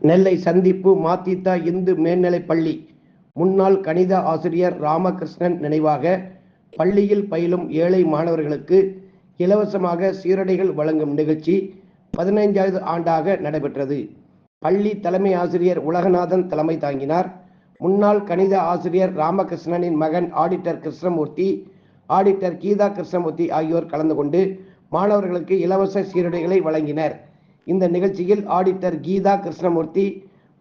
நெல்லை சந்திப்பு மாத்தித்தா இந்து மேல்நிலைப் பள்ளி. முன்னாள் கணித ஆசிரியர் ராமகிருஷ்ணன் நினைவாக பள்ளியில் பயிலும் ஏழை மாணவர்களுக்கு இலவசமாக சீருடைகள் வழங்கும் நிகழ்ச்சி பதினைஞ்சாவது ஆண்டாக நடைபெற்றது. பள்ளி தலைமை ஆசிரியர் உலகநாதன் தலைமை தாங்கினார். முன்னாள் கணித ஆசிரியர் ராமகிருஷ்ணனின் மகன் ஆடிட்டர் கிருஷ்ணமூர்த்தி ஆடிட்டர் கீதா கிருஷ்ணமூர்த்தி ஆகியோர் கலந்து கொண்டு மாணவர்களுக்கு இலவச சீருடைகளை வழங்கினர். இந்த நிகழ்ச்சியில் ஆடிட்டர் கீதா கிருஷ்ணமூர்த்தி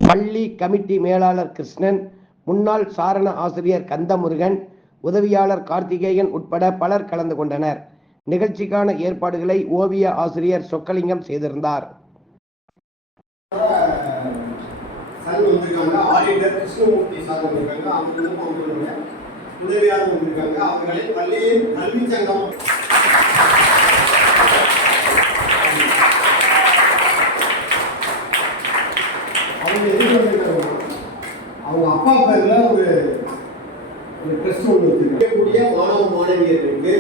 பள்ளி கமிட்டி மேலாளர் கிருஷ்ணன் முன்னாள் சாரண ஆசிரியர் கந்தமுருகன் உதவியாளர் கார்த்திகேயன் உட்பட பலர் கலந்து கொண்டனர். நிகழ்ச்சிக்கான ஏற்பாடுகளை ஓவிய ஆசிரியர் சொக்கலிங்கம் செய்திருந்தார். உதவியாளர் வந்திருக்காங்க அவர்களை பள்ளியின் கல்வி சங்கம் அவங்க அப்பா பேர்ல ஒரு ஒரு ட்ரெஸ்ட் ஒன்று வச்சிருக்காங்க. கூடிய மாணவ மாணவியர்களுக்கு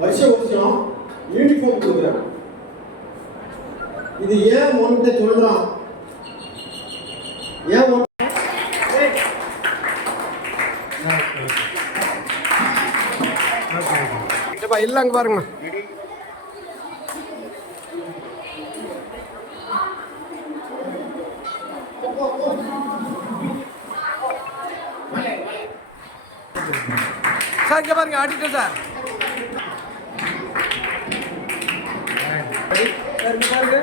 வருஷம் வருஷம் யூனிஃபார்ம் கொடுக்குறாங்க. இது ஏன் உன்கிட்ட சொல்றான். ஏன் உன்- இல்லைங்க பாருங்க சார் இங்கே பாருங்க ஆடிட்டர் சார். பாருங்க